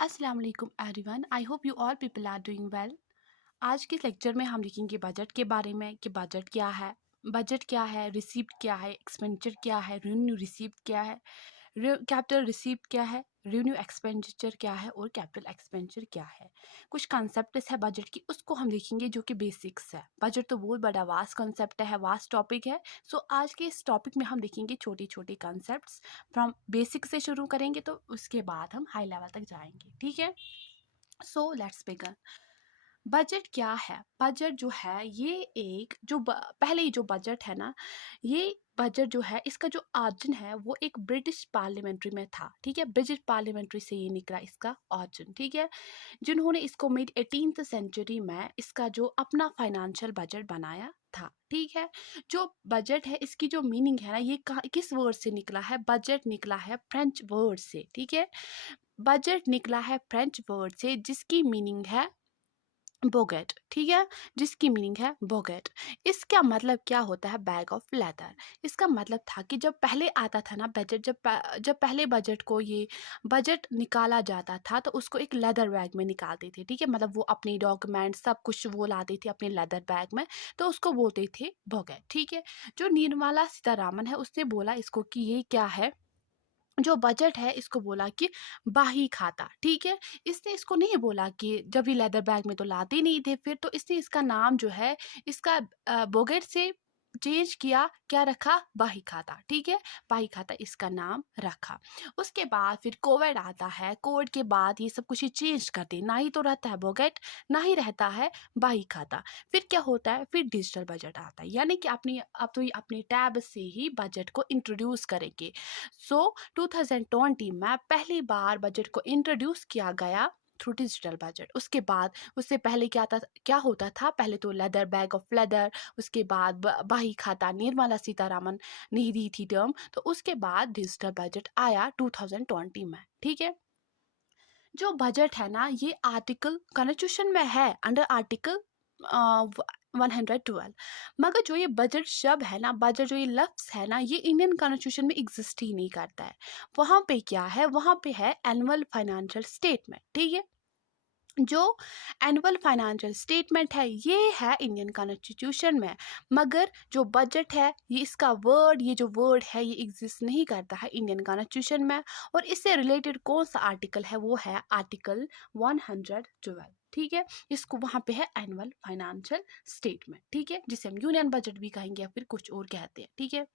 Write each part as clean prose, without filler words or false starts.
अस्सलाम वालेकुम everyone. I hope you all people are doing well. आज के लेक्चर में हम देखेंगे बजट के बारे में कि बजट क्या है, रिसीप्ट क्या है, एक्सपेंडिचर क्या है, रेवेन्यू रिसीप्ट क्या है, कैपिटल रिसीप्ट क्या है, रेवेन्यू एक्सपेंडिचर क्या है और कैपिटल एक्सपेंडिचर क्या है। कुछ कॉन्सेप्ट्स है बजट की, उसको हम देखेंगे जो कि बेसिक्स है। बजट तो बहुत बड़ा वास्ट कॉन्सेप्ट है, वास्ट टॉपिक है। सो आज के इस टॉपिक में हम देखेंगे छोटे छोटे कॉन्सेप्ट्स। फ्रॉम बेसिक से शुरू करेंगे तो उसके बाद हम हाई लेवल तक जाएंगे, ठीक है। So let's begin. बजट क्या है? बजट जो है ये एक पहले ही जो बजट है ना, ये बजट जो है इसका जो ऑरिजिन है वो एक ब्रिटिश पार्लियामेंट्री में था, ठीक है। ब्रिटिश पार्लियामेंट्री से ये निकला इसका ऑरिजिन, ठीक है। जिन्होंने इसको मिड 18th सेंचुरी में इसका जो अपना फाइनेंशियल बजट बनाया था, ठीक है। जो बजट है इसकी जो मीनिंग है ना, ये किस वर्ड से निकला है? बजट निकला है फ्रेंच वर्ड से, ठीक है। बजट निकला है फ्रेंच वर्ड से जिसकी मीनिंग है बोगेट, ठीक है। जिसकी मीनिंग है बोगेट। इसका मतलब क्या होता है? Bag of leather. इसका मतलब था कि जब पहले आता था ना बजट, जब पहले बजट को ये बजट निकाला जाता था तो उसको एक लेदर बैग में निकालते थे, ठीक है। मतलब वो अपने डॉक्यूमेंट सब कुछ वो लाते थे अपने लेदर बैग में, तो उसको बोलते थे बोगेट, ठीक है। जो निर्मला सीतारामन है उसने बोला इसको कि ये क्या है, जो बजट है इसको बोला कि बाही खाता, ठीक है। इसने इसको नहीं बोला कि जब ये लेदर बैग में तो लाते ही नहीं थे फिर, तो इसने इसका नाम जो है इसका बोगेट से चेंज किया, क्या रखा? बाही खाता, ठीक है। बाही खाता इसका नाम रखा। उसके बाद फिर कोविड आता है। कोविड के बाद ये सब कुछ ही चेंज करते, ना ही तो रहता है बोगेट, ना ही रहता है बाही खाता। फिर क्या होता है? फिर डिजिटल बजट आता है, यानी कि अपनी अब तो ये अपने टैब से ही बजट को इंट्रोड्यूस करेंगे। सो 2020 में पहली बार बजट को इंट्रोड्यूस किया गया थ्रू डिजिटल बजट। उसके बाद उससे पहले क्या होता था? पहले तो लेदर बैग ऑफ लेदर, उसके बाद बही खाता निर्मला सीतारामन ने दी थी टर्म, तो उसके बाद डिजिटल बजट आया 2020 में, ठीक है। जो बजट है ना ये आर्टिकल कॉन्स्टिट्यूशन में है अंडर आर्टिकल 112, मगर जो ये बजट शब्द है ना, बजट जो ये लफ्ज है ना, ये इंडियन कॉन्स्टिट्यूशन में एग्जिस्ट ही नहीं करता है। वहां पे क्या है? वहां पे है एनुअल फाइनेंशियल स्टेटमेंट, ठीक है। जो एनुअल फाइनेंशियल स्टेटमेंट है ये है इंडियन कॉन्स्टिट्यूशन में, मगर जो बजट है ये इसका वर्ड, ये जो वर्ड है ये एग्जिस्ट नहीं करता है इंडियन कॉन्स्टिट्यूशन में। और इससे रिलेटेड कौन सा आर्टिकल है? वो है आर्टिकल 112, ठीक है। इसको वहां पे है एनुअल फाइनेंशियल स्टेटमेंट, ठीक है, जिसे हम यूनियन बजट भी कहेंगे या फिर कुछ और कहते हैं, ठीक है।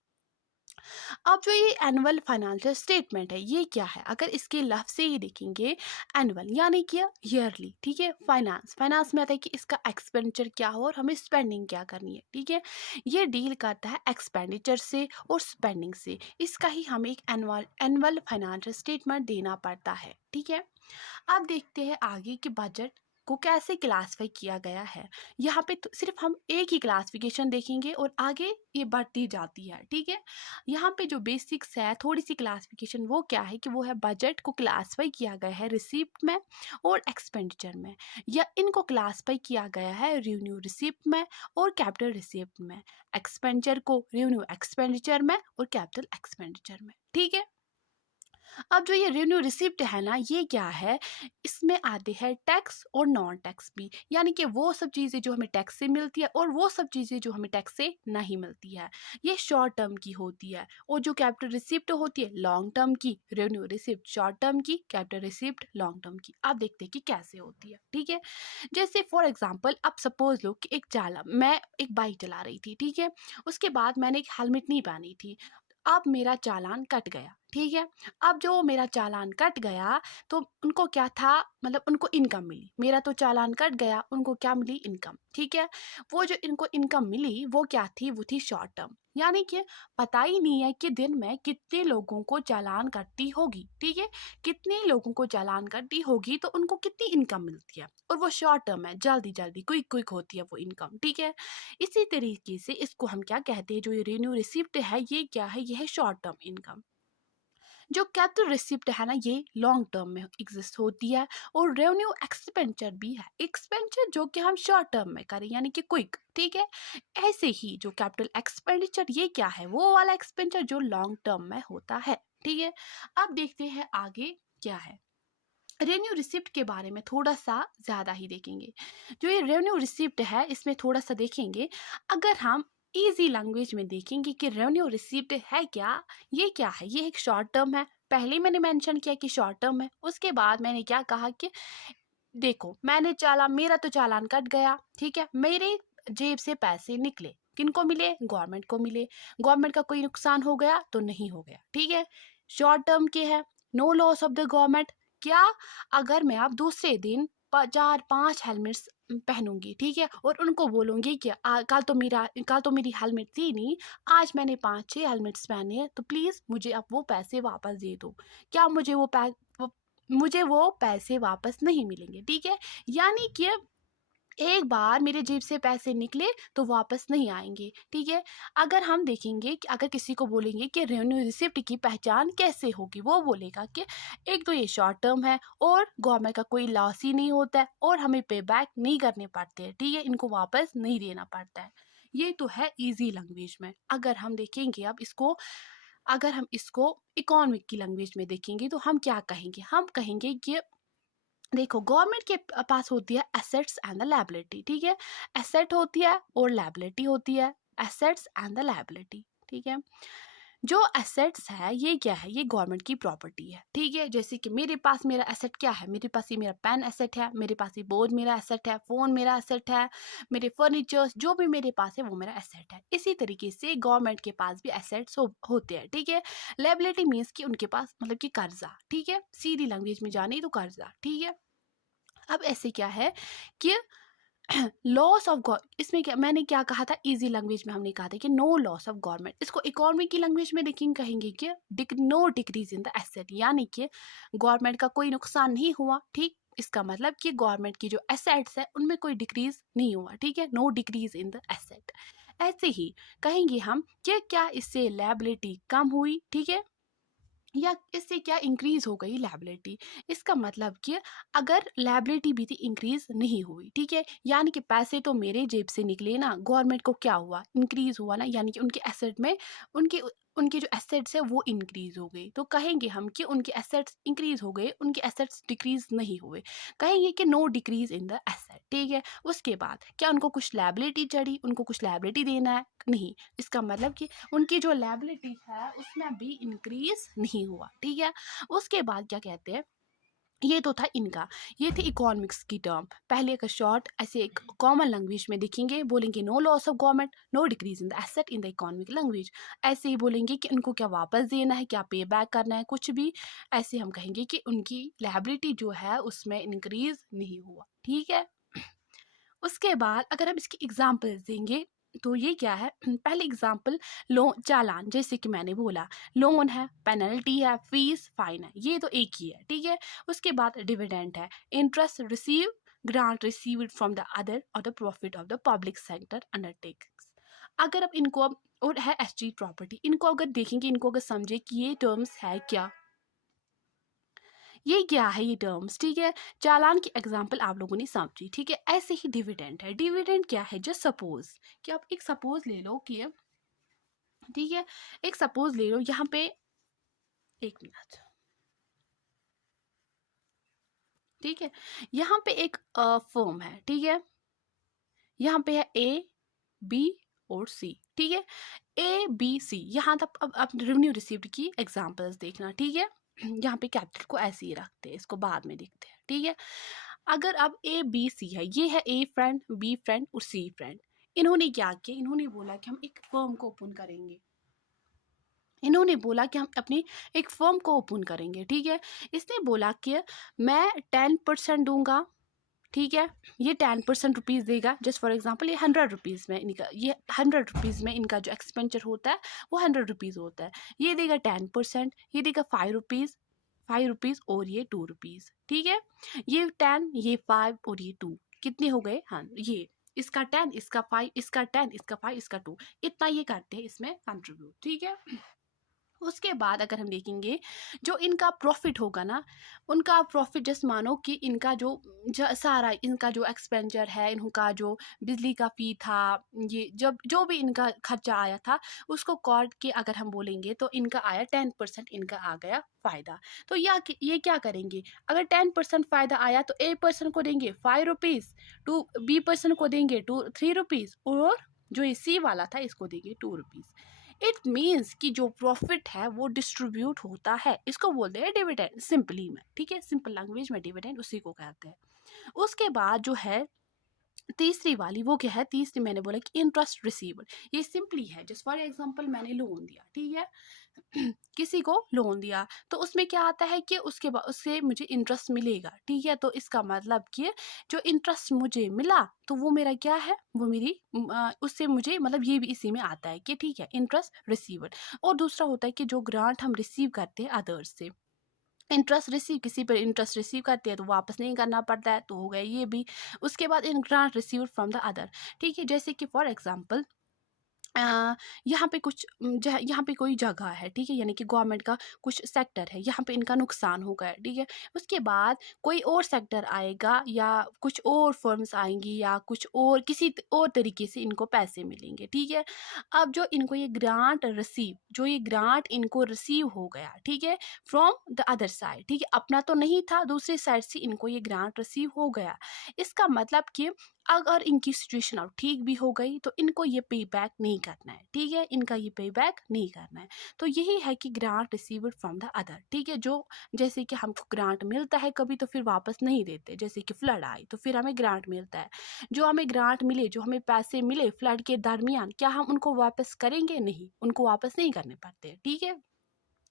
अब जो ये एनुअल फाइनेंशियल स्टेटमेंट है ये क्या है? अगर इसके लफ्ज से ही देखेंगे, एनुअल यानी कि ईयरली, ठीक है। फाइनेंस में आता है कि इसका एक्सपेंडिचर क्या हो और हमें स्पेंडिंग क्या करनी है, ठीक है। ये डील करता है एक्सपेंडिचर से और स्पेंडिंग से। इसका ही हमें एक एनुअल फाइनेंशियल स्टेटमेंट देना पड़ता है, ठीक है। अब देखते हैं आगे कि बजट को कैसे क्लासिफाई किया गया है। यहाँ पे तो सिर्फ हम एक ही क्लासिफिकेशन देखेंगे और आगे ये बढ़ती जाती है, ठीक है। यहाँ पे जो बेसिक्स है थोड़ी सी क्लासिफिकेशन, वो क्या है कि वो है बजट को क्लासिफाई किया गया है रिसिप्ट में और एक्सपेंडिचर में, या इनको क्लासिफाई किया गया है रेवेन्यू रिसिप्ट में और कैपिटल रिसिप्ट में, एक्सपेंडिचर को रेवेन्यू एक्सपेंडिचर में और कैपिटल एक्सपेंडिचर में, ठीक है। अब जो ये रेवेन्यू रिसिप्ट है ना ये क्या है? इसमें आते हैं टैक्स और नॉन टैक्स भी, यानी कि वो सब चीज़ें जो हमें टैक्स से मिलती है और वो सब चीज़ें जो हमें टैक्स से नहीं मिलती है। ये शॉर्ट टर्म की होती है। और जो कैपिटल रिसिप्ट होती है लॉन्ग टर्म की, रेवेन्यू रिसिप्ट शॉर्ट टर्म की, कैपिटल रिसिप्ट लॉन्ग टर्म की। आप देखते हैं कि कैसे होती है, ठीक है। जैसे फॉर एग्जाम्पल आप सपोज लो कि मैं एक बाइक चला रही थी, ठीक है। उसके बाद मैंने एक हेलमेट नहीं पहनी थी। अब मेरा चालान कट गया, ठीक है। अब जो मेरा चालान कट गया तो उनको क्या था? मतलब उनको इनकम मिली। मेरा तो चालान कट गया, उनको क्या मिली? इनकम, ठीक है। वो जो इनको इनकम मिली वो क्या थी? वो थी शॉर्ट टर्म, यानी कि पता ही नहीं है कि दिन में कितने लोगों को चालान कटती होगी, ठीक है। कितने लोगों को चालान कटती होगी तो उनको कितनी इनकम मिलती है, और वो शॉर्ट टर्म है, जल्दी जल्दी क्विक क्विक होती है वो इनकम, ठीक है। इसी तरीके से इसको हम क्या कहते हैं? जो ये रेन्यू रिसिप्ट है ये क्या है? ये है शॉर्ट टर्म इनकम। जो कैपिटल रिसिप्ट है ना ये लॉन्ग टर्म में एग्जिस्ट होती है। और रेवेन्यू एक्सपेंडिचर भी है, एक्सपेंडिचर जो कि हम शॉर्ट टर्म में करें यानी कि क्विक, ठीक है। ऐसे ही जो कैपिटल एक्सपेंडिचर ये क्या है? वो वाला एक्सपेंडिचर जो लॉन्ग टर्म में होता है, ठीक है। अब देखते हैं आगे क्या है। रेवेन्यू रिसिप्ट के बारे में थोड़ा सा ज़्यादा ही देखेंगे। जो ये रेवेन्यू रिसिप्ट है इसमें थोड़ा सा देखेंगे। अगर हम इजी लैंग्वेज में देखेंगे कि रेवेन्यू रिसिप्ट है क्या, ये एक शॉर्ट टर्म है। पहले मैंने मेंशन किया कि शॉर्ट टर्म है, उसके बाद मैंने क्या कहा कि देखो मैंने मेरा तो चालान कट गया, ठीक है, मेरे जेब से पैसे निकले, किनको मिले, गवर्नमेंट को मिले, गवर्नमेंट का कोई नुकसान हो गया तो नहीं हो गया, ठीक है। शॉर्ट टर्म के है, no loss of the government. क्या, अगर मैं अब दूसरे दिन 4-5 हेलमेट्स पहनूंगी, ठीक है, और उनको बोलूंगी कि कल तो मेरी हेलमेट थी नहीं, आज मैंने 5-6 हेलमेट्स पहने हैं, तो प्लीज मुझे अब वो पैसे वापस दे दो, क्या मुझे वो पैसे वापस नहीं मिलेंगे, ठीक है। यानी कि एक बार मेरे जेब से पैसे निकले तो वापस नहीं आएंगे, ठीक है। अगर हम देखेंगे कि अगर किसी को बोलेंगे कि रेवेन्यू रिसिप्ट की पहचान कैसे होगी, वो बोलेगा कि एक तो ये शॉर्ट टर्म है और गवर्नमेंट का कोई लॉस ही नहीं होता है और हमें पे बैक नहीं करने पड़ते हैं, ठीक है, इनको वापस नहीं देना पड़ता है। ये तो है इजी लैंग्वेज में। अगर हम इसको इकोनॉमिक की लैंग्वेज में देखेंगे तो हम क्या कहेंगे, हम कहेंगे कि देखो गवर्नमेंट के पास होती है एसेट्स एंड द लायबिलिटी, ठीक है, एसेट होती है और लायबिलिटी होती है, एसेट्स एंड द लायबिलिटी, ठीक है। जो एसेट्स है ये क्या है, ये गवर्नमेंट की प्रॉपर्टी है, ठीक है। जैसे कि मेरे पास मेरा एसेट क्या है, मेरे पास ये मेरा पेन एसेट है, मेरे पास ये बोर्ड मेरा एसेट है, फोन मेरा एसेट है, मेरे फर्नीचर्स जो भी मेरे पास है वो मेरा एसेट है। इसी तरीके से गवर्नमेंट के पास भी एसेट्स होते हैं, ठीक है। लायबिलिटी मीन्स कि उनके पास मतलब कि कर्जा, ठीक है, सीधी लैंग्वेज में जाने तो कर्जा, ठीक है। अब ऐसे क्या है कि लॉस ऑफ गॉड, इसमें क्या मैंने क्या कहा था, इजी लैंग्वेज में हमने कहा था कि नो लॉस ऑफ गवर्नमेंट। इसको इकोनॉमी की लैंग्वेज में लेकिन कहेंगे कि no decrease in the asset, यानी कि गवर्नमेंट का कोई नुकसान नहीं हुआ, ठीक। इसका मतलब कि गवर्नमेंट की जो एसेट्स है उनमें कोई डिक्रीज नहीं हुआ, ठीक है, no decrease in the asset. ऐसे ही कहेंगे हम कि क्या इससे लायबिलिटी कम हुई, ठीक है, या इससे क्या इंक्रीज हो गई लायबिलिटी। इसका मतलब कि अगर लायबिलिटी भी थी इंक्रीज नहीं हुई, ठीक है, यानी कि पैसे तो मेरे जेब से निकले ना, गवर्नमेंट को क्या हुआ, इंक्रीज हुआ ना, यानी कि उनके एसेट में उनके उनके जो एसेट्स है वो इंक्रीज हो गई। तो कहेंगे हम कि उनके एसेट्स इंक्रीज हो गए, उनके एसेट्स डिक्रीज नहीं हुए, कहेंगे कि no decrease in the asset, ठीक है। उसके बाद क्या उनको कुछ लायबिलिटी चढ़ी, उनको कुछ लायबिलिटी देना है, नहीं। इसका मतलब कि उनकी जो लायबिलिटी है उसमें भी इंक्रीज नहीं हुआ, ठीक है। उसके बाद क्या कहते हैं, ये तो था इनका, ये थी इकोनॉमिक्स की टर्म। पहले का शॉर्ट ऐसे एक कॉमन लैंग्वेज में देखेंगे, बोलेंगे no loss of government, no decrease in the asset in the economic language. ऐसे ही बोलेंगे कि उनको क्या वापस देना है, क्या पे बैक करना है, कुछ भी। ऐसे हम कहेंगे कि उनकी लायबिलिटी जो है उसमें इंक्रीज नहीं हुआ, ठीक है। उसके बाद अगर हम इसकी एग्जाम्पल्स देंगे तो ये क्या है, पहले एग्जाम्पल लोन चालान, जैसे कि मैंने बोला लोन है, पेनल्टी है, फीस, फाइन है, ये तो एक ही है, ठीक है। उसके बाद डिविडेंड है, interest receive, grant received from the other और the profit of the public sector undertakings. अगर अब इनको और है एस्टेट प्रॉपर्टी, इनको अगर देखेंगे, इनको अगर समझे कि ये टर्म्स है क्या, ये क्या है ये टर्म्स, ठीक है। चालान की एग्जांपल आप लोगों ने समझी, ठीक है। ऐसे ही डिविडेंड है, डिविडेंड क्या है, जस्ट सपोज कि आप एक सपोज ले लो कि, ठीक है, एक सपोज ले लो यहाँ पे, एक मिनट, ठीक है, यहाँ पे एक फर्म है, ठीक है, यहाँ पे है ए, बी और सी, ठीक है, ए बी सी। यहाँ तक अब रेवेन्यू रिसीव्ड की एग्जांपल्स देखना, ठीक है। यहाँ पे कैपिटल को ऐसे ही रखते हैं, इसको बाद में देखते हैं, ठीक है। अगर अब ए बी सी है, ये है ए फ्रेंड, बी फ्रेंड और सी फ्रेंड। इन्होंने क्या किया, इन्होंने बोला कि हम एक फर्म को ओपन करेंगे, इन्होंने बोला कि हम अपनी एक फर्म को ओपन करेंगे, ठीक है। इसने बोला कि मैं 10% दूंगा, ठीक है, ये 10% रुपीज़ देगा। जस्ट फॉर एग्जांपल ये 100 रुपीज़ में इनका, ये 100 रुपीज़ में इनका जो एक्सपेंचर होता है वो 100 रुपीज़ होता है। ये देगा 10%, ये देगा 5 रुपीज़ और ये 2 रुपीज़, ठीक है। ये 10, ये 5 और ये 2 कितने हो गए, हाँ, ये इसका 10, इसका 5, इसका 10, इसका 5, इसका 2, इतना ये करते हैं इसमें कंट्रीब्यूट, ठीक है। उसके बाद अगर हम देखेंगे जो इनका प्रॉफिट होगा ना, उनका प्रॉफिट जस्ट मानो कि इनका जो सारा इनका जो एक्सपेंडिचर है, इनका जो बिजली का फी था, ये जब जो भी इनका खर्चा आया था उसको काट के अगर हम बोलेंगे तो इनका आया 10% इनका आ गया फ़ायदा। तो ये क्या करेंगे, अगर 10% फ़ायदा आया तो ए पर्सन को देंगे 5 रुपीज़, टू बी पर्सन को देंगे 3 रुपीज़, और जो ये सी वाला था इसको देंगे 2 रुपीज़। इट मीन्स कि जो प्रॉफिट है वो डिस्ट्रीब्यूट होता है, इसको बोलते हैं डिविडेंड सिंपली में, ठीक है, सिंपल लैंग्वेज में डिविडेंड उसी को कहते हैं। उसके बाद जो है तीसरी वाली वो क्या है, तीसरी मैंने बोला कि इंटरेस्ट रिसीवेबल, ये सिंपली है, जस्ट फॉर एग्जांपल मैंने लोन दिया, ठीक है, किसी को लोन दिया तो उसमें क्या आता है कि उसके बाद उससे मुझे इंटरेस्ट मिलेगा, ठीक है, तो इसका मतलब कि जो इंटरेस्ट मुझे मिला तो वो मेरा क्या है, वो मेरी उससे मुझे मतलब ये भी इसी में आता है कि ठीक है इंटरेस्ट रिसीवेबल। और दूसरा होता है कि जो ग्रांट हम रिसीव करते हैं अदर्स से, इंटरेस्ट रिसीव किसी पर इंटरेस्ट रिसीव करते हैं तो वापस नहीं करना पड़ता है, तो हो गया ये भी। उसके बाद इन grant receive from the other, ठीक है, जैसे कि फॉर एग्जांपल यहाँ पे कुछ यहाँ पे कोई जगह है, ठीक है, यानी कि गवर्नमेंट का कुछ सेक्टर है, यहाँ पे इनका नुकसान हो गया, ठीक है, उसके बाद कोई और सेक्टर आएगा या कुछ और फर्म्स आएंगी या कुछ और किसी और तरीके से इनको पैसे मिलेंगे, ठीक है। अब जो इनको ये ग्रांट रिसीव, जो ये ग्रांट इनको रिसीव हो गया, ठीक है, फ्रॉम द अदर साइड, ठीक है, अपना तो नहीं था, दूसरी साइड से इनको ये ग्रांट रिसीव हो गया, इसका मतलब कि अगर इनकी सिचुएशन अब ठीक भी हो गई तो इनको ये पे बैक नहीं करना है, ठीक है, इनका ये पे बैक नहीं करना है। तो यही है कि grant received from the other, ठीक है, जो जैसे कि हमको ग्रांट मिलता है कभी तो फिर वापस नहीं देते, जैसे कि फ्लड आई तो फिर हमें ग्रांट मिलता है, जो हमें ग्रांट मिले, जो हमें पैसे मिले फ्लड के दरमियान, क्या हम उनको वापस करेंगे, नहीं, उनको वापस नहीं करने पड़ते, ठीक है।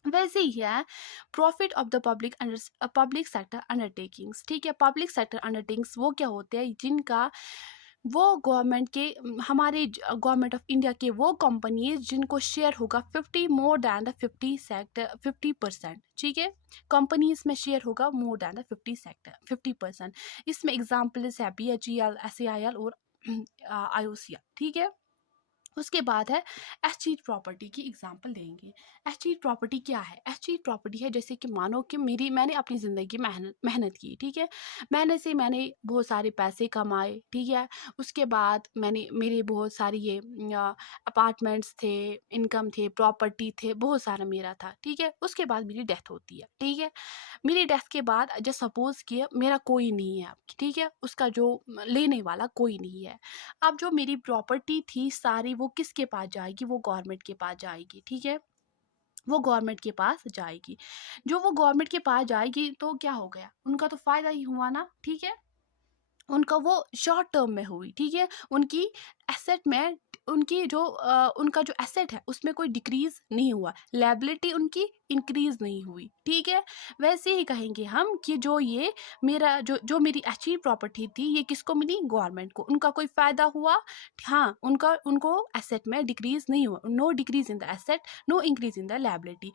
वैसे ही है profit of the public sector undertakings, ठीक है, पब्लिक सेक्टर अंडरटेकिंग्स वो क्या होते हैं जिनका वो गवर्नमेंट के हमारे गवर्नमेंट ऑफ इंडिया के वो कंपनीज जिनको शेयर होगा 50 मोर दैन द 50%, ठीक है, कंपनीज में शेयर होगा मोर दैन द 50%। इसमें एग्जाम्पल्स है BHEL, SAIL और IOCL, ठीक है। उसके बाद है एस्टेट प्रॉपर्टी की एग्जांपल देंगे। एस्टेट प्रॉपर्टी क्या है, एस्टेट प्रॉपर्टी है जैसे कि मानो कि मैंने अपनी ज़िंदगी मेहनत मेहनत की, ठीक है, मैंने बहुत सारे पैसे कमाए, ठीक है, उसके बाद मैंने मेरे बहुत सारी ये अपार्टमेंट्स थे, इनकम थे, प्रॉपर्टी थे, बहुत सारा मेरा था, ठीक है, उसके बाद मेरी डेथ होती है, ठीक है, मेरी डेथ के बाद जब सपोज किया मेरा कोई नहीं है अब, ठीक है, उसका जो लेने वाला कोई नहीं है, अब जो मेरी प्रॉपर्टी थी सारी वो किसके पास जाएगी, वो गवर्नमेंट के पास जाएगी, ठीक है, वो गवर्नमेंट के पास जाएगी। जो वो गवर्नमेंट के पास जाएगी तो क्या हो गया, उनका तो फायदा ही हुआ ना, ठीक है, उनका वो शॉर्ट टर्म में हुई, ठीक है, उनकी एसेट में उनका जो एसेट है उसमें कोई डिक्रीज नहीं हुआ, लायबिलिटी उनकी इंक्रीज नहीं हुई, ठीक है। वैसे ही कहेंगे हम कि जो ये मेरा जो मेरी अचीव प्रॉपर्टी थी ये किसको मिली, गवर्नमेंट को, उनका कोई फायदा हुआ, हाँ, उनको एसेट में डिक्रीज नहीं हुआ, no decrease in the asset, no increase in the liability.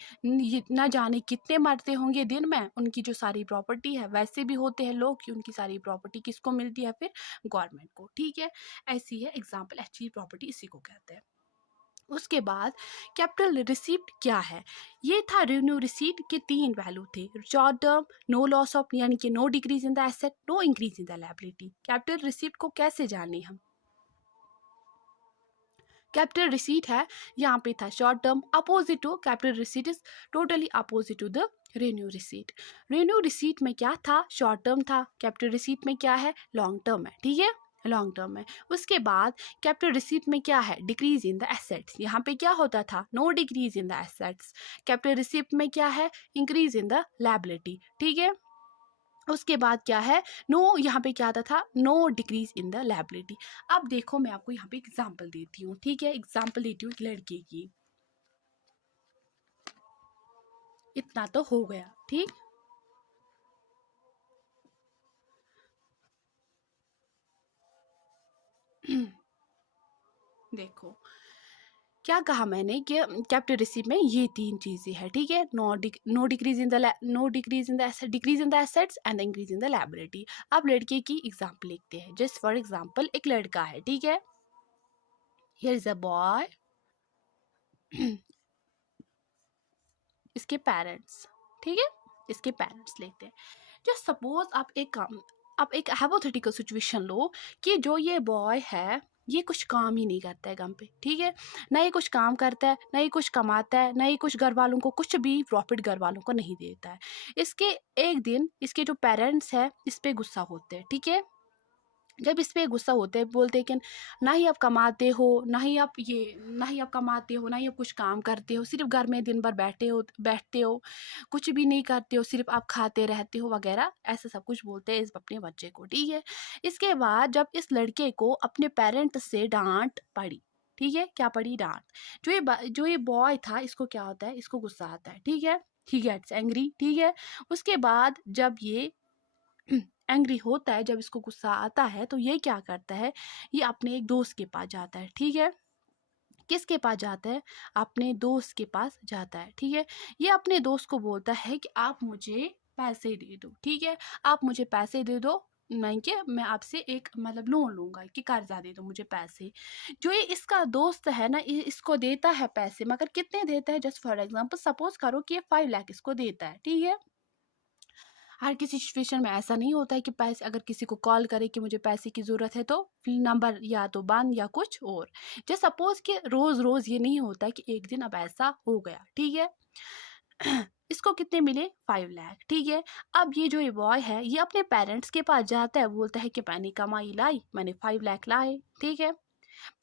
ना जाने कितने मरते होंगे दिन में, उनकी जो सारी प्रॉपर्टी है, वैसे भी होते हैं लोग कि उनकी सारी प्रॉपर्टी किसको मिलती है, फिर गवर्नमेंट को, ठीक है। ऐसी है एग्जाम्पल, अचीव प्रॉपर्टी इसी को कहते हैं। उसके बाद कैपिटल रिसीप्ट क्या है, ये था रेवेन्यू रिसीट के 3 वैल्यू थे, short term, no loss of यानी कि no decrease in the asset, no increase in the liability. Capital receipt को कैसे जाने हम, कैपिटल रिसीट है, यहाँ पे था short term, opposite to capital receipt is totally opposite to the revenue receipt. Revenue receipt में क्या था, शॉर्ट टर्म था, कैपिटल रिसीट में क्या है, लॉन्ग टर्म है, ठीक है, लॉन्ग टर्म है। उसके बाद कैपिटल रिसीट में क्या है, डिक्रीज इन द एसेट्स, यहाँ पे क्या होता था, no decrease in the assets. Capital receipt में क्या है, इंक्रीज इन द लायबिलिटी, ठीक है। उसके बाद क्या है, नो, यहाँ पे क्या आता था, no decrease in the liability. अब देखो मैं आपको यहाँ पे एग्जांपल देती हूँ, ठीक है, एग्जांपल देती हूँ एक लड़के की, इतना तो हो गया, ठीक। देखो क्या कहा मैंने कि कैपिटल रिसीट में ये 3 चीज़ें हैं, ठीक है, no decrease in the decrease in the assets and increase in the liability. अब लड़के की एग्जांपल लिखते हैं, जस्ट फॉर एग्जांपल एक लड़का है, ठीक है, हियर इज अ बॉय इसके पेरेंट्स, ठीक है, इसके पेरेंट्स लेते हैं। जस्ट सपोज आप एक हाइपोथेटिकल सिचुएशन लो कि जो ये बॉय है ये कुछ काम ही नहीं करता है घर पे, ठीक है, ना ये कुछ काम करता है, ना ये कुछ कमाता है, ना ये कुछ घर वालों को कुछ भी प्रॉफिट घर वालों को नहीं देता है। इसके एक दिन इसके जो पेरेंट्स है इस पे गुस्सा होते हैं, ठीक है। जब इस पे गुस्सा होते हैं बोलते हैं कि ना ही आप कमाते हो, ना ही आप कमाते हो, ना ही आप कुछ काम करते हो, सिर्फ घर में दिन भर बैठते हो, कुछ भी नहीं करते हो, सिर्फ आप खाते रहते हो वगैरह, ऐसा सब कुछ बोलते हैं इस अपने बच्चे को, ठीक है। इसके बाद जब इस लड़के को अपने पेरेंट से डांट पड़ी, ठीक है, क्या पड़ी, डांट। जो ये बॉय था इसको क्या होता है, इसको गुस्सा आता है, ठीक है, ही गेट्स एंग्री, ठीक है। उसके बाद जब ये एंग्री होता है, जब इसको गुस्सा आता है तो ये क्या करता है, ये अपने एक दोस्त के पास जाता है, ठीक है। किसके पास जाता है, अपने दोस्त के पास जाता है, ठीक है। ये अपने दोस्त को बोलता है कि आप मुझे पैसे दे दो, ठीक है, आप मुझे पैसे दे दो, मैं आपसे एक मतलब लोन लूंगा कि कर्जा दे दो मुझे पैसे। जो ये इसका दोस्त है ना, इसको देता है पैसे, मगर कितने देता है, जस्ट फॉर एग्जांपल सपोज करो कि ये 5 लाख इसको देता है, ठीक है। हर किसी सिचुएशन में ऐसा नहीं होता है कि पैसे, अगर किसी को कॉल करे कि मुझे पैसे की ज़रूरत है तो नंबर या तो बंद या कुछ और। जैसे सपोज कि रोज़ रोज़ ये नहीं होता है कि एक दिन अब ऐसा हो गया, ठीक है। इसको कितने मिले, 5 लाख, ठीक है। अब ये जो ये बॉय है ये अपने पेरेंट्स के पास जाता है, बोलता है कि मैंने कमाई लाई, मैंने 5 लाख लाए, ठीक है।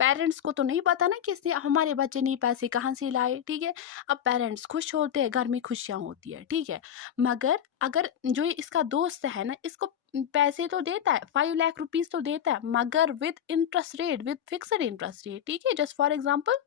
पेरेंट्स को तो नहीं पता ना कि इसने हमारे बच्चे ने पैसे कहाँ से लाए, ठीक है। अब पेरेंट्स खुश होते हैं, घर में खुशियाँ होती है, ठीक है। मगर अगर जो ये इसका दोस्त है ना, इसको पैसे तो देता है, 5 लाख रुपीज तो देता है, मगर with interest rate, with fixed interest rate, ठीक है, just for example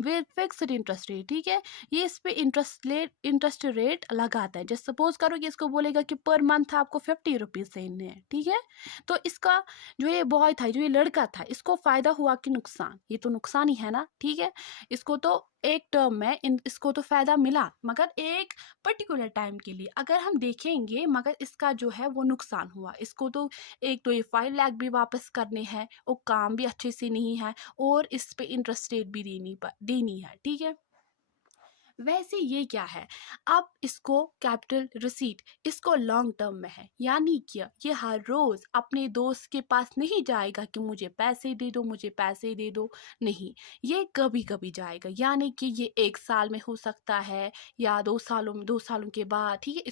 with fixed interest rate, ठीक है। ये इस पे इंटरेस्ट रेट लगाता है। जैसे सपोज करो कि इसको बोलेगा कि पर मंथ आपको 50 रुपीज देने हैं, ठीक है। तो इसका जो ये बॉय था, जो ये लड़का था, इसको फायदा हुआ कि नुकसान, ये तो नुकसान ही है ना, ठीक है। इसको तो एक टर्म में इसको तो फायदा मिला, मगर एक पर्टिकुलर टाइम के लिए अगर हम देखेंगे, मगर इसका जो है वो नुकसान हुआ। इसको तो एक तो ये 5 लाख भी वापस करने हैं, और काम भी अच्छे से नहीं है, और इस पे इंटरेस्ट रेट भी देनी है, ठीक है। वैसे ये क्या है, अब इसको कैपिटल रिसीट, इसको लॉन्ग टर्म में है, यानी कि ये हर रोज अपने दोस्त के पास नहीं जाएगा कि मुझे पैसे दे दो, मुझे पैसे दे दो, नहीं। ये कभी कभी जाएगा, यानी कि ये 1 साल में हो सकता है, या 2 सालों के बाद, ठीक है।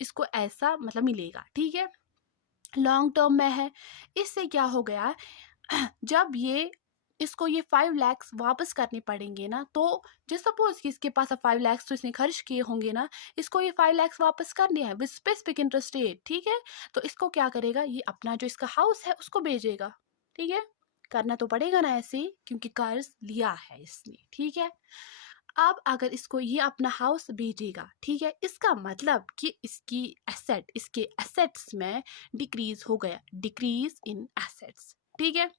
इसको ऐसा मतलब मिलेगा, ठीक है, लॉन्ग टर्म में है। इससे क्या हो गया, जब ये इसको ये 5 लाख वापस करने पड़ेंगे ना, तो जस्ट सपोज कि इसके पास अब 5 लाख तो इसने खर्च किए होंगे ना, इसको ये 5 लाख वापस करने हैं विद स्पेसिफिक इंटरेस्ट रेट, ठीक है। तो इसको क्या करेगा, ये अपना जो इसका हाउस है उसको बेचेगा, ठीक है। करना तो पड़ेगा ना ऐसे ही, क्योंकि कर्ज लिया है इसने, ठीक है। अब अगर इसको ये अपना हाउस बेचेगा, ठीक है, इसका मतलब कि इसके एसेट्स में डिक्रीज हो गया, डिक्रीज इन एसेट्स, ठीक है।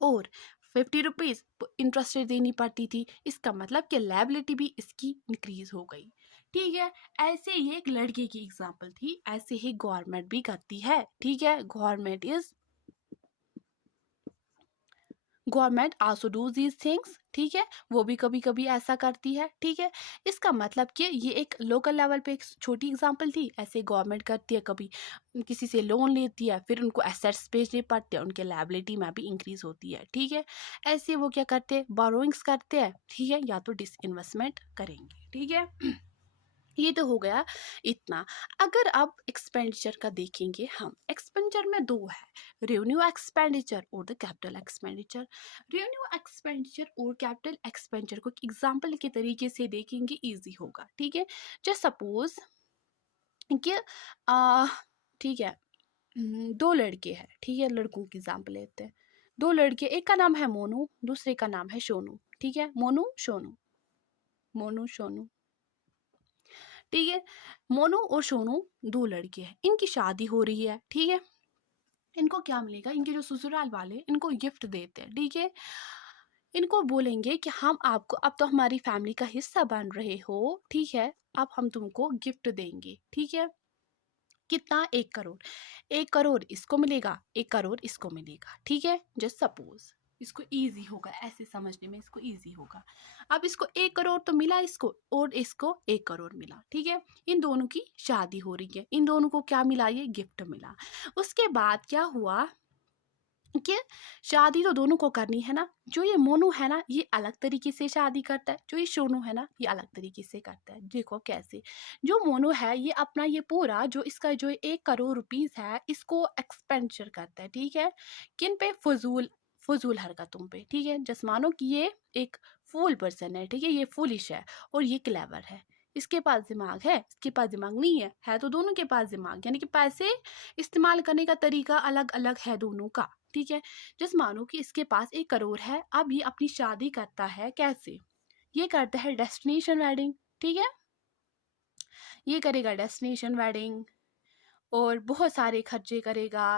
और 50 रुपीज इंटरेस्ट रेट देनी पड़ती थी, इसका मतलब कि लायबिलिटी भी इसकी इंक्रीज हो गई, ठीक है। ऐसे ये एक लड़के की एग्जांपल थी, ऐसे ही गवर्नमेंट भी करती है, ठीक है। Government also do these things, ठीक है, वो भी कभी कभी ऐसा करती है, ठीक है। इसका मतलब कि ये एक लोकल लेवल पे एक छोटी एग्जांपल थी, ऐसे गवर्नमेंट करती है, कभी किसी से लोन लेती है, फिर उनको एसेट्स बेचने पड़ते हैं, उनके लायबिलिटी में भी इंक्रीज होती है, ठीक है। ऐसे वो क्या करते हैं, बोरोइंग्स करते हैं, ठीक है, या तो डिसइन्वेस्टमेंट करेंगे, ठीक है। ये तो हो गया इतना। अगर अब एक्सपेंडिचर का देखेंगे हम, एक्सपेंडिचर में दो है, रेवेन्यू एक्सपेंडिचर और the capital expenditure. Revenue expenditure और कैपिटल एक्सपेंडिचर को एग्जांपल के तरीके से देखेंगे, इजी होगा, ठीक है। जस्ट सपोज कि आ, ठीक है, दो लड़के हैं, ठीक है, लड़कों की एग्जांपल लेते हैं। दो लड़के, एक का नाम है मोनू, दूसरे का नाम है सोनू, ठीक है, मोनू सोनू, ठीक है। मोनू और सोनू दो लड़के हैं, इनकी शादी हो रही है, ठीक है। इनको क्या मिलेगा, इनके जो ससुराल वाले इनको गिफ्ट देते हैं, ठीक है। इनको बोलेंगे कि हम आपको, अब तो हमारी फैमिली का हिस्सा बन रहे हो, ठीक है, अब हम तुमको गिफ्ट देंगे, ठीक है। कितना, 1 करोड़। 1 करोड़ इसको मिलेगा, 1 करोड़ इसको मिलेगा, ठीक है, जस्ट सपोज, इसको इजी होगा, ऐसे समझने में इसको इजी होगा। अब इसको 1 करोड़ तो मिला इसको, और इसको 1 करोड़ मिला, ठीक है। इन दोनों की शादी हो रही है, इन दोनों को क्या मिला, ये गिफ्ट मिला। उसके बाद क्या हुआ कि शादी तो दोनों को करनी है ना। जो ये मोनू है ना, ये अलग तरीके से शादी करता है, जो ये सोनू है ना, ये अलग तरीके से करता है। देखो कैसे। जो मोनू है ये अपना ये पूरा जो इसका जो 1 करोड़ रुपीज है, इसको एक्सपेंडिचर करता है, ठीक है। किन पे, फजूल फजूल हरकतों पे, ठीक है। जैसे मानो कि ये एक फूल पर्सन है, ठीक है, ये फूलिश है और ये क्लेवर है। इसके पास दिमाग है, इसके पास दिमाग नहीं है तो दोनों के पास दिमाग, यानी कि पैसे इस्तेमाल करने का तरीका अलग अलग है दोनों का, ठीक है। जैसे मानो कि इसके पास 1 करोड़ है, अब ये अपनी शादी करता है कैसे, ये करता है डेस्टिनेशन वेडिंग, ठीक है। ये करेगा डेस्टिनेशन वेडिंग और बहुत सारे खर्चे करेगा,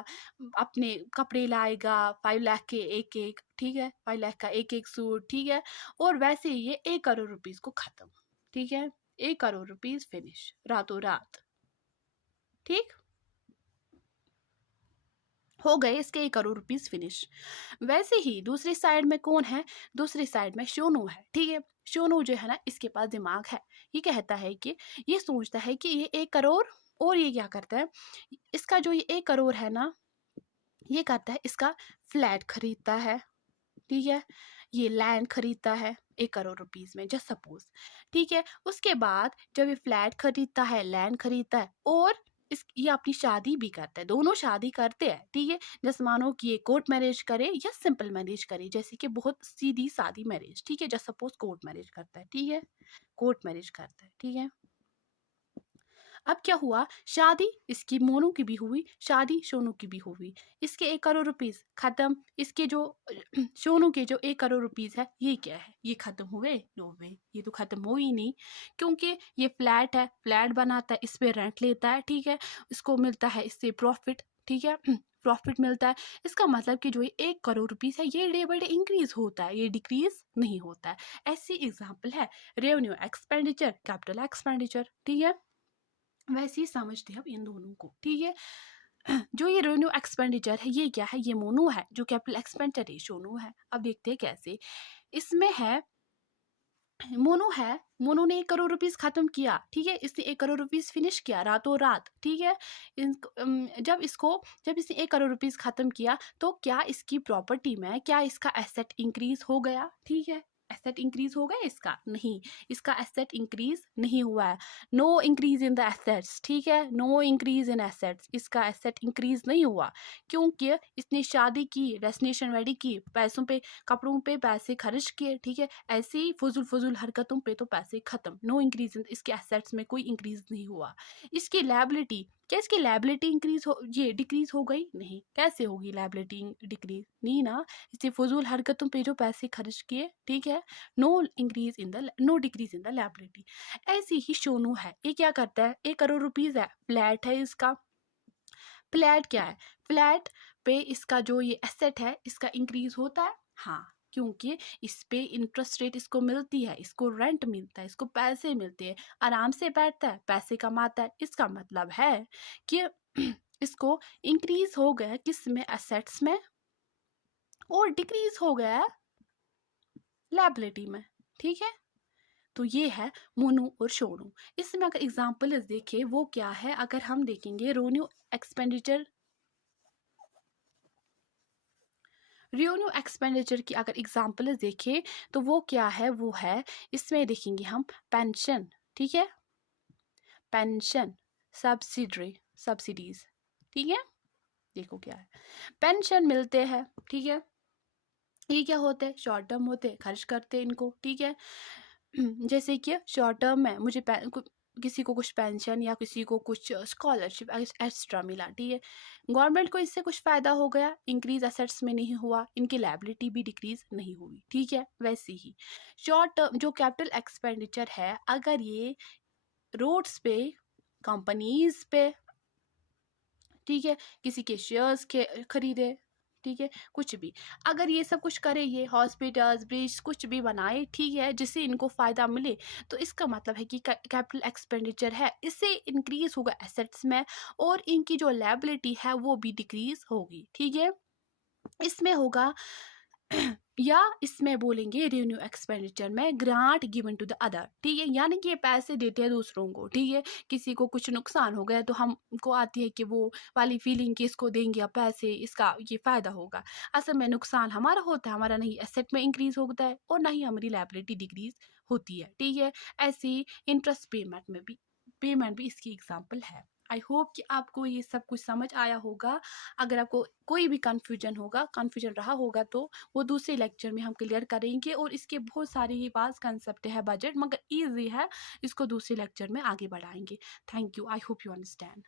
अपने कपड़े लाएगा 5 लाख के एक एक, ठीक है, 5 लाख का एक एक सूट, ठीक है। और वैसे ही ये 1 करोड़ रुपीज को खत्म, ठीक है। 1 करोड़ रुपीज फिनिश रातों रात, ठीक हो गए इसके 1 करोड़ रुपीज फिनिश। वैसे ही दूसरी साइड में कौन है, दूसरी साइड में सोनू है, ठीक है। सोनू जो है ना, इसके पास दिमाग है। ये कहता है कि ये सोचता है कि ये 1 करोड़, और ये क्या करता है, इसका जो ये 1 करोड़ है ना, ये करता है इसका फ्लैट खरीदता है, ठीक है। ये लैंड खरीदता है 1 करोड़ रुपीज में, जस्ट सपोज, ठीक है। उसके बाद जब ये फ्लैट खरीदता है, लैंड खरीदता है, और ये अपनी शादी भी करता है, दोनों शादी करते हैं, ठीक है। जैसे मानो कि ये कोर्ट मैरिज करे या सिंपल मैरिज करे, जैसे कि बहुत सीधी सादी मैरिज, ठीक है। जस्ट सपोज कोर्ट मैरिज करता है, ठीक है, कोर्ट मैरिज करता है, ठीक है। अब क्या हुआ, शादी इसकी मोनू की भी हुई, शादी सोनू की भी हुई। इसके 1 करोड़ रुपीज खत्म, इसके जो सोनू के जो 1 करोड़ रुपीज है, ये क्या है, ये खत्म हुए, नो वे, ये तो खत्म हो ही नहीं। क्योंकि ये फ्लैट है, फ्लैट बनाता है, इस पे रेंट लेता है, ठीक है। इसको मिलता है इससे प्रॉफिट, ठीक है, प्रॉफिट मिलता है। इसका मतलब कि जो ये 1 करोड़ रुपीज है, ये डे बाई डे इंक्रीज होता है, ये डिक्रीज नहीं होता है। ऐसी एग्जाम्पल है रेवेन्यू एक्सपेंडिचर, कैपिटल एक्सपेंडिचर, ठीक है। वैसे ही समझते हैं अब इन दोनों को, ठीक है। जो ये रेवेन्यू एक्सपेंडिचर है, ये क्या है, ये मोनू है। जो कैपिटल एक्सपेंडिचर है, सोनू है। अब देखते हैं कैसे। इसमें है मोनू है, मोनू ने 1 करोड़ रुपीज खत्म किया, ठीक है। इसने 1 करोड़ रुपीज फिनिश किया रातों रात, ठीक है। जब इसने 1 करोड़ रुपीज खत्म किया, तो क्या इसकी प्रॉपर्टी में, क्या इसका एसेट इंक्रीज हो गया, ठीक है। एसेट इंक्रीज हो गया इसका, नहीं, इसका एसेट इंक्रीज नहीं हुआ है। No increase in the assets, ठीक है, नो इंक्रीज इन एसेट्स, इसका एसेट इंक्रीज नहीं हुआ। क्योंकि इसने शादी की, डेस्टिनेशन वेडिंग की, पैसों पे, कपड़ों पे पैसे खर्च किए, ठीक है। ऐसे ही फजूल फजूल हरकतों पे तो पैसे खत्म, नो इंक्रीज इन, इसके एसेट्स में कोई इंक्रीज नहीं हुआ। इसकी लायबिलिटी, क्या इसकी लायबिलिटी इंक्रीज हो, ये डिक्रीज हो गई, नहीं। कैसे होगी लायबिलिटी डिक्रीज, नहीं ना। इससे फजूल हरकतों पे जो पैसे खर्च किए, ठीक है, no increase in the, no decrease in the liability. ऐसे ही सोनू है, ये क्या करता है, 1 करोड़ रुपीज है, फ्लैट है इसका। फ्लैट क्या है, फ्लैट पे इसका जो ये एसेट है, इसका इंक्रीज होता है, हाँ। क्योंकि इस पे इंटरेस्ट रेट इसको मिलती है, इसको रेंट मिलता है, इसको पैसे मिलते हैं, आराम से बैठता है, पैसे कमाता है। इसका मतलब है कि इसको इंक्रीज हो गया किस में, एसेट्स में, और डिक्रीज हो गया लायबिलिटी में, ठीक है। तो ये है मोनू और सोनू। इसमें अगर एग्जाम्पल देखें, वो क्या है, अगर हम देखेंगे रेवेन्यू एक्सपेंडिचर, रेवेन्यू एक्सपेंडिचर की अगर एग्जाम्पल देखें, तो वो क्या है, वो है, इसमें देखेंगे हम पेंशन, ठीक है, पेंशन, सब्सिडरी, सब्सिडीज, ठीक है। देखो क्या है, पेंशन मिलते हैं, ठीक है। ये क्या होते हैं, शॉर्ट टर्म होते हैं, खर्च करते हैं इनको, ठीक है। जैसे कि शॉर्ट टर्म में मुझे किसी को कुछ पेंशन या किसी को कुछ स्कॉलरशिप एक्स्ट्रा मिला, ठीक है। गवर्नमेंट को इससे कुछ फ़ायदा हो गया, इंक्रीज एसेट्स में नहीं हुआ, इनकी लायबिलिटी भी डिक्रीज नहीं हुई, ठीक है। वैसे ही शॉर्ट टर्म जो कैपिटल एक्सपेंडिचर है, अगर ये रोड्स पे, कंपनीज पे, ठीक है, किसी के शेयर्स के खरीदे, ठीक है, कुछ भी, अगर ये सब कुछ करे, ये हॉस्पिटल्स, ब्रिज कुछ भी बनाए, ठीक है, जिससे इनको फ़ायदा मिले, तो इसका मतलब है कि कैपिटल एक्सपेंडिचर है, इससे इंक्रीज होगा एसेट्स में, और इनकी जो लायबिलिटी है वो भी डिक्रीज होगी, ठीक है। इसमें होगा या इसमें बोलेंगे रेवेन्यू एक्सपेंडिचर में grant given to the other, ठीक है, यानी कि ये पैसे देते हैं दूसरों को, ठीक है, किसी को कुछ नुकसान हो गया तो हमको आती है कि वो वाली फीलिंग कि इसको देंगे अब पैसे, इसका ये फायदा होगा। असल में नुकसान हमारा होता है, हमारा नहीं एसेट में इंक्रीज होता है और ना ही हमारी लायबिलिटी डिक्रीज होती है, ठीक है। ऐसे ही इंटरेस्ट पेमेंट भी इसकी एग्जाम्पल है। आई होप कि आपको ये सब कुछ समझ आया होगा। अगर आपको कोई भी कन्फ्यूजन रहा होगा तो वो दूसरे लेक्चर में हम क्लियर करेंगे, और इसके बहुत सारे ये वास्ट कंसेप्ट है बजट, मगर ईजी है, इसको दूसरे लेक्चर में आगे बढ़ाएंगे। Thank you, I hope you understand.